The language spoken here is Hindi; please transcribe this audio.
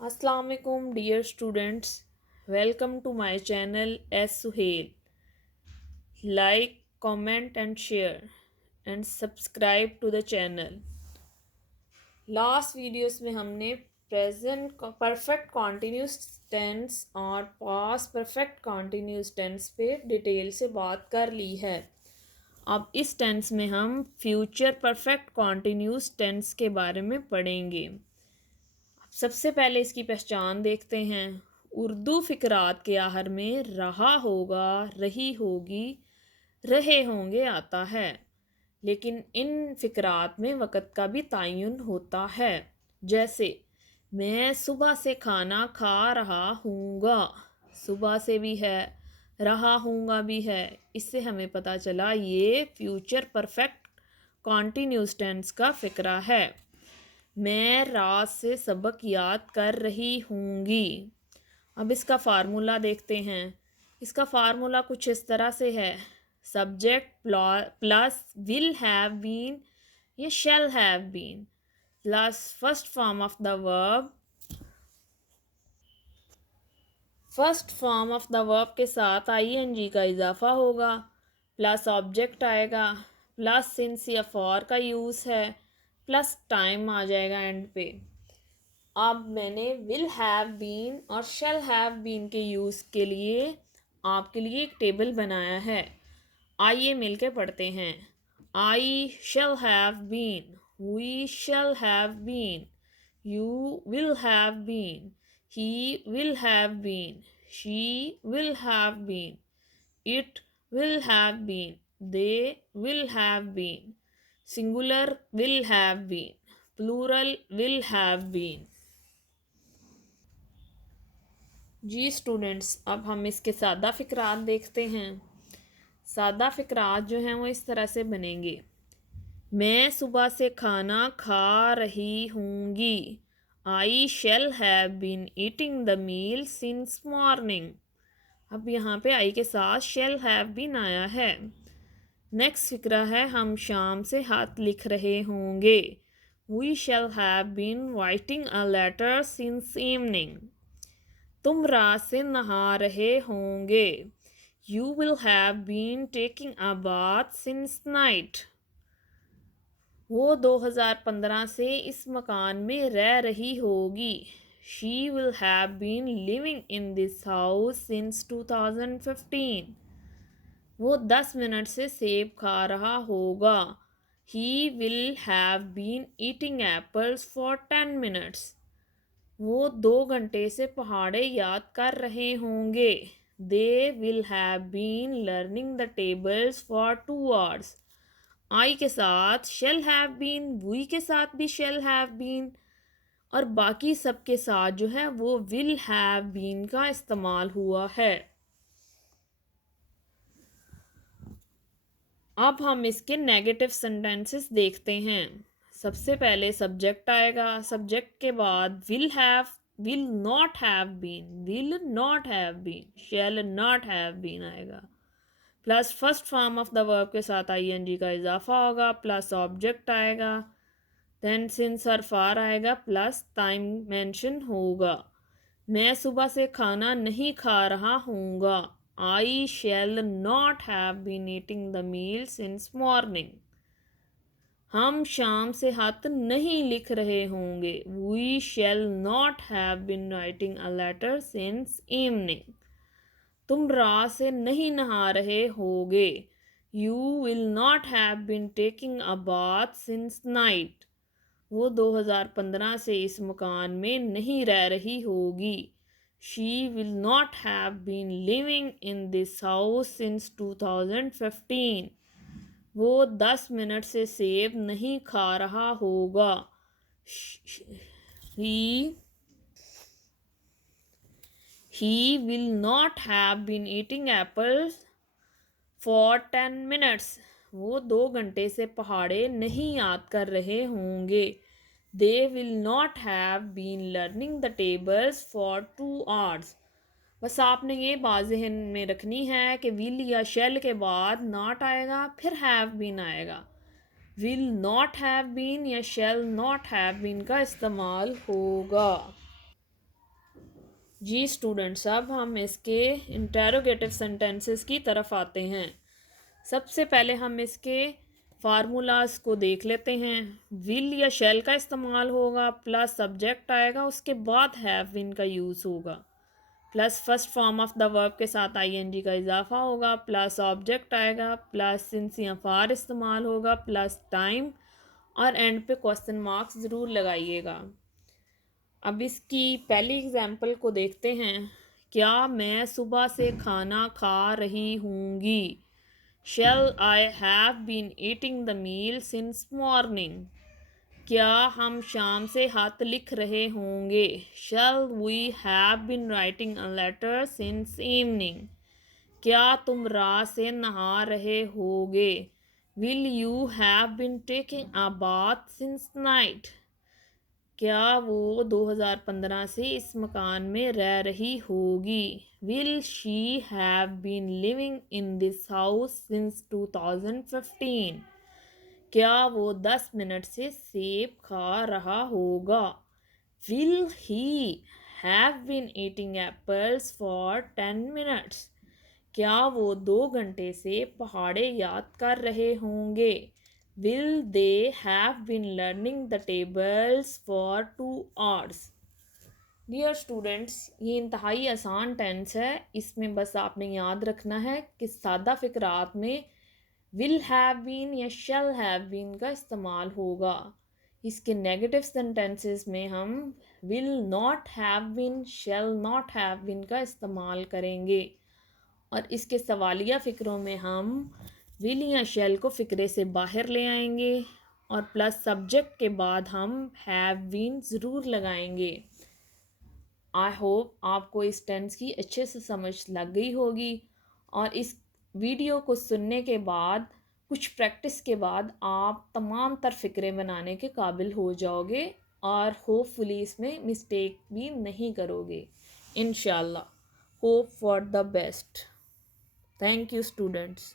अस्सलाम वालेकुम dear students, welcome to my channel S Suhail. Like, comment and share and subscribe to the channel. Last videos में हमने प्रेजेंट परफेक्ट कॉन्टिन्यूस टेंस और पास्ट परफेक्ट कॉन्टिन्यूस टेंस पे डिटेल से बात कर ली है। अब इस टेंस में हम फ्यूचर परफेक्ट कॉन्टिन्यूस टेंस के बारे में पढ़ेंगे। सबसे पहले इसकी पहचान देखते हैं। उर्दू फ़िक़रात के आखिर में रहा होगा, रही होगी, रहे होंगे आता है, लेकिन इन फ़िक़रात में वक़्त का भी तयन होता है। जैसे मैं सुबह से खाना खा रहा हूँगा, सुबह से भी है, रहा हूँगा भी है। इससे हमें पता चला ये फ्यूचर परफेक्ट कॉन्टिन्यूस टेंस का फ़िक्रा है। मैं रात से सबक याद कर रही हूँगी। अब इसका फार्मूला देखते हैं। इसका फार्मूला कुछ इस तरह से है। Subject plus will have been या shall have been plus first form of the verb. First form of the verb के साथ आईएनजी का इजाफा होगा, प्लस ऑब्जेक्ट आएगा, प्लस सिंस या फॉर का यूज़ है, प्लस टाइम आ जाएगा एंड पे। अब मैंने विल हैव बीन और शैल हैव बीन के यूज़ के लिए आपके लिए एक टेबल बनाया है। आइए मिलके पढ़ते हैं। I shall have been, we shall have been, you will have been, he will have been, she will have been, it will have been, they will have been, singular will have been, plural will have been. जी स्टूडेंट्स, अब हम इसके सादा फ़िक्रात देखते हैं। सादा फ़िक्रात जो हैं वो इस तरह से बनेंगे। मैं सुबह से खाना खा रही हूँगी। I shall have been eating the meal since morning. अब यहाँ पे आई के साथ शैल हैव बीन आया है। नेक्स्ट फ़िक्रा है, हम शाम से हाथ लिख रहे होंगे। We shall have been writing a letter since evening. तुम रात से नहा रहे होंगे। You will have been taking a bath since night. वो 2015 से इस मकान में रह रही होगी। She will have been living in this house since 2015। वो 10 मिनट से सेब खा रहा होगा। He will have been eating apples for 10 minutes. वो 2 घंटे से पहाड़े याद कर रहे होंगे। They will have been learning the tables for 2 hours. I के साथ शेल हैव बीन, वी के साथ भी शेल हैव बीन और बाकी सब के साथ जो है वो विल हैव बीन का इस्तेमाल हुआ है। अब हम इसके नेगेटिव सेंटेंसेस देखते हैं। सबसे पहले सब्जेक्ट आएगा, सब्जेक्ट के बाद will not have been, will not have been, shall not have been आएगा, plus first form of the verb के साथ आईएनजी का इजाफा होगा, प्लस ऑब्जेक्ट आएगा, देन सिंस और फॉर आएगा, प्लस टाइम मेंशन होगा। मैं सुबह से खाना नहीं खा रहा हूँगा। I shall not have been eating the meal since morning. हम शाम से हाथ नहीं लिख रहे होंगे। We shall not have been writing a letter since evening. तुम रात से नहीं नहा रहे होगे। You will not have been taking a bath since night. वो 2015 से इस मकान में नहीं रह रही होगी। She will not have been living in this house since 2015। वो 10 मिनट से सेब नहीं खा रहा होगा। He will not have been eating apples for 10 minutes. वो 2 घंटे से पहाड़े नहीं याद कर रहे होंगे। They will not have been learning the tables for 2 hours. बस आपने ये बात ज़हन में रखनी है कि विल या शेल के बाद नॉट आएगा, फिर हैव बीन आएगा। विल नॉट हैव बीन या शेल नॉट हैव बीन का इस्तेमाल होगा। जी स्टूडेंट्स, अब हम इसके इंटेरोगेटिव सेंटेंसेस की तरफ आते हैं। सबसे पहले हम इसके फार्मूलाज को देख लेते हैं। विल या शैल का इस्तेमाल होगा, प्लस सब्जेक्ट आएगा, उसके बाद हैव बीन का यूज़ होगा, plus first form of the verb के साथ आईएनजी का इजाफा होगा, प्लस ऑब्जेक्ट आएगा, प्लस सिंस या फार इस्तेमाल होगा, प्लस टाइम, और एंड पे क्वेश्चन मार्क्स ज़रूर लगाइएगा। अब इसकी पहली एग्जाम्पल को देखते हैं। क्या मैं सुबह से खाना खा रही हूँगी? Shall I have been eating the meal since morning? क्या हम शाम से हाथ लिख रहे होंगे? Shall we have been writing a letter since evening? क्या तुम रात से नहा रहे होगे? Will you have been taking a bath since night? क्या वो 2015 से इस मकान में रह रही होगी? Will she have been living in this house since 2015? क्या वो 10 मिनट से सेब खा रहा होगा? Will he have been eating apples for 10 minutes? क्या वो 2 घंटे से पहाड़े याद कर रहे होंगे? Will they have been learning the tables for 2 hours? Dear students, ये इंतहाई आसान टेंस है। इसमें बस आपने याद रखना है कि सादा फ़िक्रात में विल हैव बीन या शैल हैव बीन का इस्तेमाल होगा। इसके नेगेटिव सेंटेंसेस में हम will not have been, shall not have been का इस्तेमाल करेंगे, और इसके सवालिया फ़िक्रों में हम विल या शैल को फ़िक्रे से बाहर ले आएंगे, और प्लस सब्जेक्ट के बाद हम हैव बीन ज़रूर लगाएंगे। आई होप आपको इस टेंस की अच्छे से समझ लग गई होगी, और इस वीडियो को सुनने के बाद, कुछ प्रैक्टिस के बाद, आप तमाम तर फ़िक्रे बनाने के काबिल हो जाओगे, और होपफुली इसमें मिस्टेक भी नहीं करोगे। इंशाल्लाह। Hope for the best. Thank you, students.